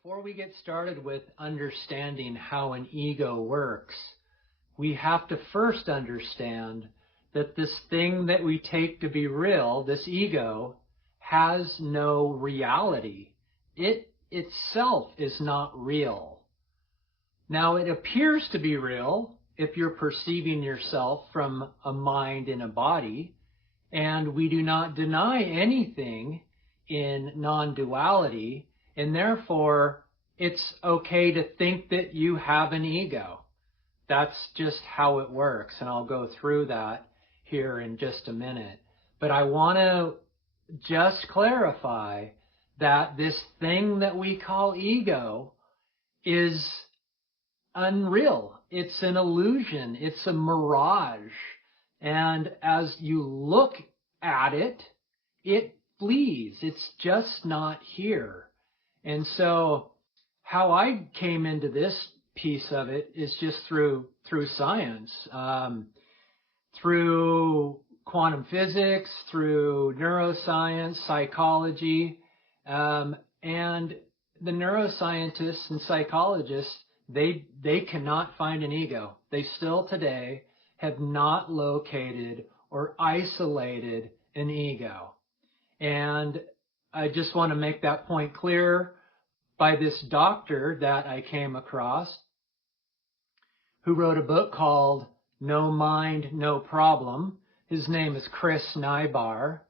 Before we get started with understanding how an ego works, we have to first understand that this thing that we take to be real, this ego, has no reality. It itself is not real. Now, it appears to be real if you're perceiving yourself from a mind in a body, and we do not deny anything in non-duality, and therefore it's okay to think that you have an ego. That's just how it works, and I'll go through that here in just a minute. But I want to just clarify that this thing that we call ego is unreal. It's an illusion. It's a mirage. And as you look at it, it flees. It's just not here. And so how I came into this piece of it is just through science, through quantum physics, through neuroscience, psychology, and the neuroscientists and psychologists, they cannot find an ego. They still today have not located or isolated an ego. And I just want to make that point clear by this doctor that I came across who wrote a book called No Mind, No Problem. His name is Chris Niebauer.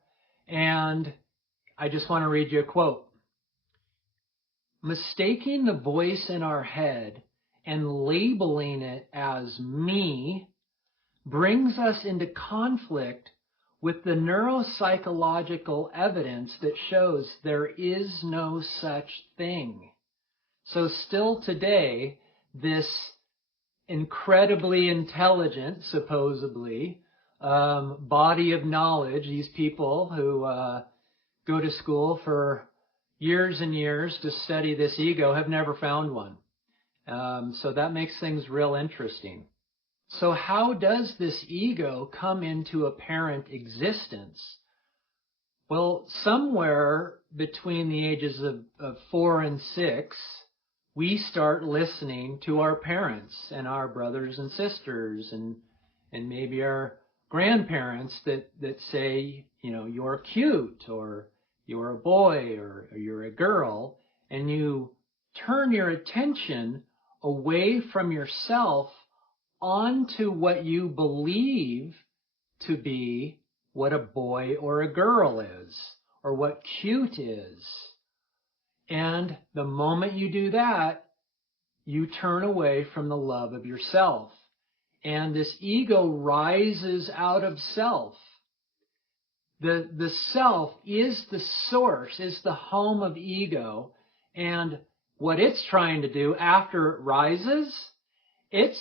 And I just want to read you a quote. Mistaking the voice in our head and labeling it as me brings us into conflict with the neuropsychological evidence that shows there is no such thing. So still today, this incredibly intelligent, supposedly, body of knowledge, these people who go to school for years and years to study this ego have never found one. So that makes things real interesting. So how does this ego come into apparent existence? Well, somewhere between the ages of 4 and 6, we start listening to our parents and our brothers and sisters and maybe our grandparents that say, you know, you're cute, or you're a boy, or you're a girl, and you turn your attention away from yourself onto what you believe to be what a boy or a girl is, or what cute is. And the moment you do that, you turn away from the love of yourself. And this ego rises out of self. The self is the source, is the home of ego. And what it's trying to do after it rises, it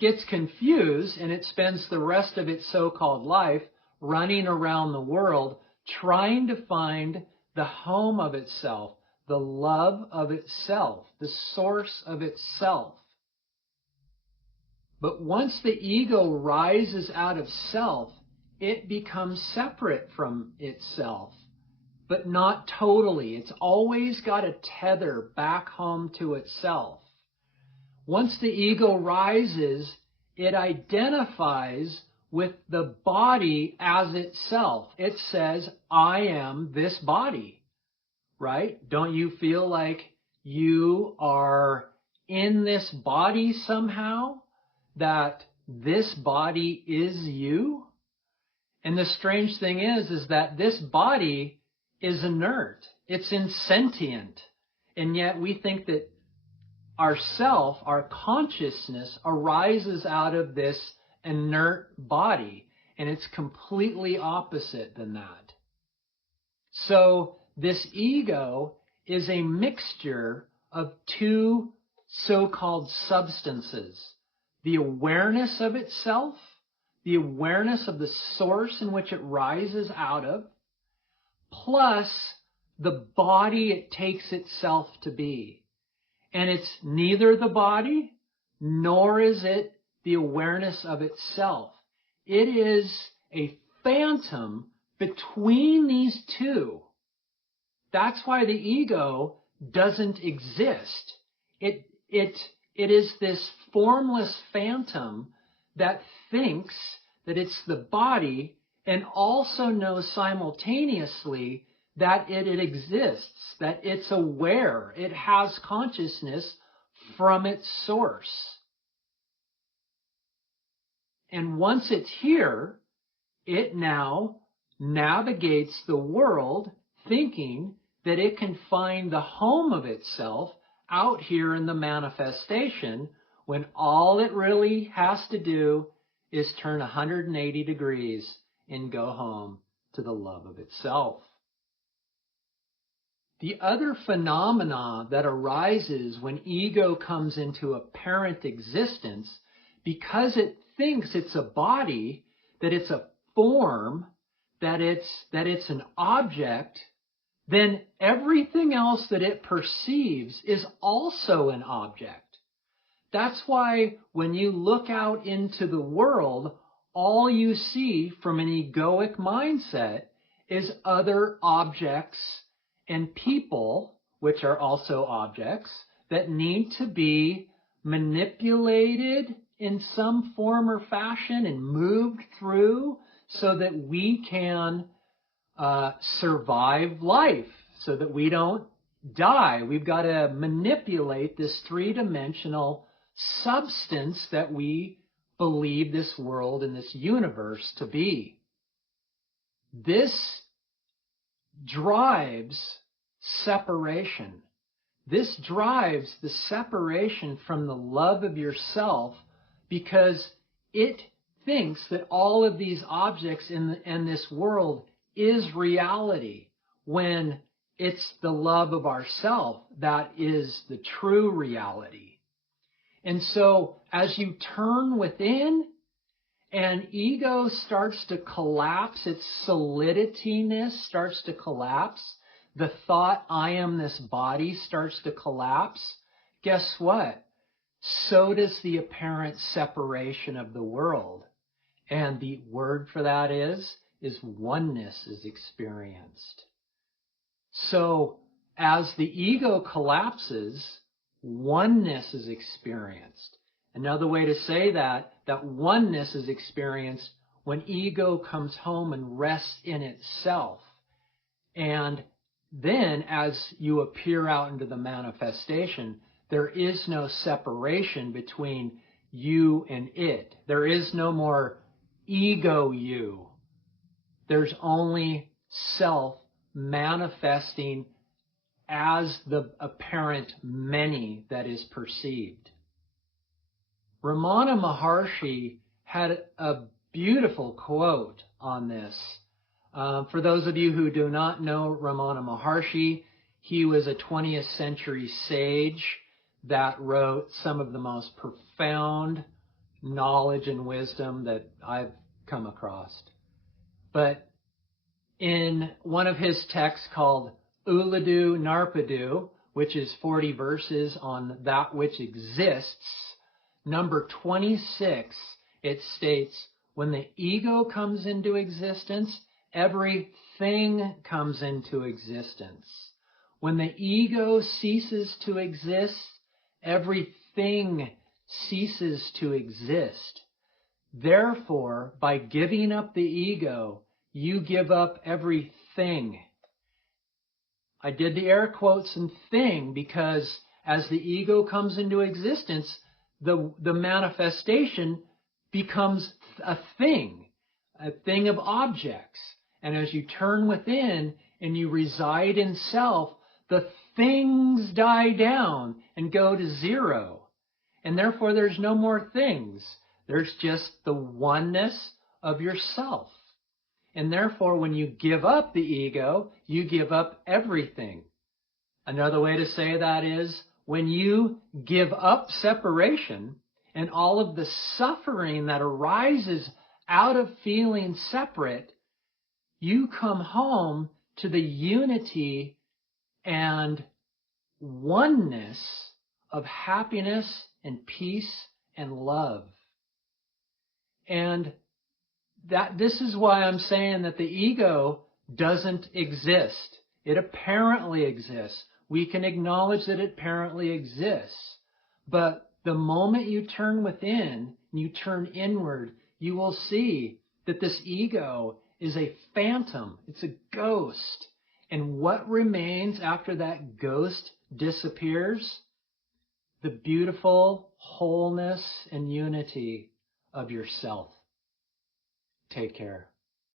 gets confused, and it spends the rest of its so-called life running around the world trying to find the home of itself, the love of itself, the source of itself. But once the ego rises out of self, it becomes separate from itself, but not totally. It's always got a tether back home to itself. Once the ego rises, it identifies with the body as itself. It says, I am this body, right? Don't you feel like you are in this body somehow? That this body is you? And the strange thing is that this body is inert. It's insentient. And yet we think that ourself, our consciousness, arises out of this inert body, and it's completely opposite than that. So this ego is a mixture of two so-called substances: the awareness of itself, the awareness of the source in which it rises out of, plus the body it takes itself to be. And it's neither the body, nor is it the awareness of itself. It is a phantom between these two That's why the ego doesn't exist. It is this formless phantom that thinks that it's the body and also knows simultaneously that it exists, that it's aware, it has consciousness from its source. And once it's here, it now navigates the world thinking that it can find the home of itself out here in the manifestation, when all it really has to do is turn 180 degrees and go home to the love of itself. The other phenomena that arises when ego comes into apparent existence, because it thinks it's a body, that it's a form, that it's an object, then everything else that it perceives is also an object. That's why when you look out into the world, all you see from an egoic mindset is other objects and people, which are also objects, that need to be manipulated in some form or fashion and moved through so that we can survive life, so that we don't die. We've got to manipulate this three-dimensional substance that we believe this world and this universe to be. This drives separation. This drives the separation from the love of yourself, because it thinks that all of these objects in this world is reality, when it's the love of ourself that is the true reality. And so as you turn within and ego starts to collapse, its solidityness starts to collapse, the thought, I am this body, starts to collapse, guess what? So does the apparent separation of the world. And the word for that is oneness is experienced. So as the ego collapses, oneness is experienced. Another way to say that oneness is experienced when ego comes home and rests in itself. And then as you appear out into the manifestation, there is no separation between you and it. There is no more ego you. There's only self manifesting as the apparent many that is perceived. Ramana Maharshi had a beautiful quote on this. For those of you who do not know Ramana Maharshi, he was a 20th century sage that wrote some of the most profound knowledge and wisdom that I've come across. But in one of his texts called Ulladu, Narpadu, which is 40 verses on that which exists, number 26, it states, when the ego comes into existence, everything comes into existence. When the ego ceases to exist, everything ceases to exist. Therefore, by giving up the ego, you give up everything. I did the air quotes and thing because as the ego comes into existence, the manifestation becomes a thing of objects. And as you turn within and you reside in self, the things die down and go to zero. And therefore there's no more things. There's just the oneness of yourself. And therefore when you give up the ego, you give up everything. Another way to say that is, when you give up separation and all of the suffering that arises out of feeling separate, you come home to the unity and oneness of happiness and peace and love. And this is why I'm saying that the ego doesn't exist. It apparently exists. We can acknowledge that it apparently exists. But the moment you turn within, and you turn inward, you will see that this ego is a phantom. It's a ghost. And what remains after that ghost disappears? The beautiful wholeness and unity of yourself. Take care.